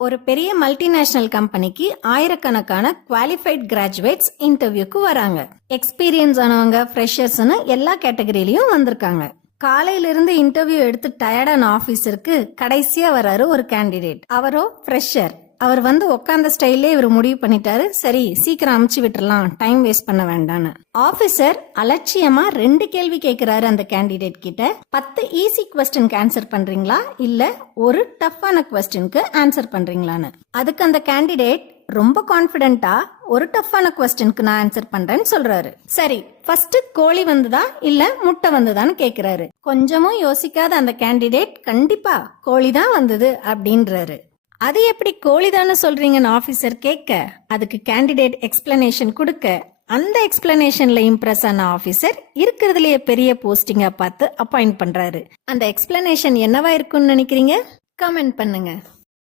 ஒரு பெரிய மல்டிநேஷனல் கம்பெனிக்கு ஆயிரக்கணக்கான குவாலிஃபைட் கிராஜுவேட்ஸ் இன்டர்வியூக்கு வராங்க. எக்ஸ்பீரியன்ஸ் ஆனவங்க, ஃப்ரெஷர்ஸ்னு எல்லா கேட்டகரியிலயும் வந்திருக்காங்க. காலையில இருந்து இன்டர்வியூ எடுத்து டயர்டான ஆபீசருக்கு கடைசியா வராரு ஒரு கேண்டிடேட். அவரோ ஃப்ரெஷர். அவர் வந்து உட்கார்ந்த ஸ்டைல்லே இவர் முடிவு பண்ணிட்டாரு, சரி சீக்கிரம் அமுச்சு விட்டுறலாம், டைம் வேஸ்ட் பண்ண வேண்டான்னு. ஆபீசர் அலட்சியமா 2 கேள்வி கேட்கிறாரு அந்த கேண்டிடேட் கிட்ட. 10 ஈஸி குவெஸ்டினுக்கு ஆன்சர் பண்றீங்களா, இல்ல ஒரு டஃப்பான குவெஸ்டினுக்கு ஆன்சர் பண்றீங்களான்னு. அதுக்கு அந்த கேண்டிடேட் ரொம்ப கான்பிடென்ட்டா ஒரு டஃப்பான குவெஸ்டினுக்கு நான் ஆன்சர் பண்றேன்னு சொல்றாரு. சரி, ஃபர்ஸ்ட் கோழி வந்ததா இல்ல முட்டை வந்ததான்னு கேக்குறாரு. கொஞ்சமும் யோசிக்காத அந்த கேண்டிடேட் கண்டிப்பா கோழி தான் வந்தது அப்படின்றாரு. அது எப்படி கோழிதான்னு சொல்றீங்கன்னு ஆபீசர் கேட்க, அதுக்கு கேண்டிடேட் எக்ஸ்பிளனேஷன் கொடுக்க, அந்த எக்ஸ்பிளனேஷன்ல இம்ப்ரெஸ் ஆன ஆபீசர் இருக்கிறதுலயே பெரிய போஸ்டிங்கா பார்த்து அப்பாயிண்ட் பண்றாரு. அந்த எக்ஸ்பிளனேஷன் என்னவா இருக்கும்னு நினைக்கிறீங்க? கமெண்ட் பண்ணுங்க.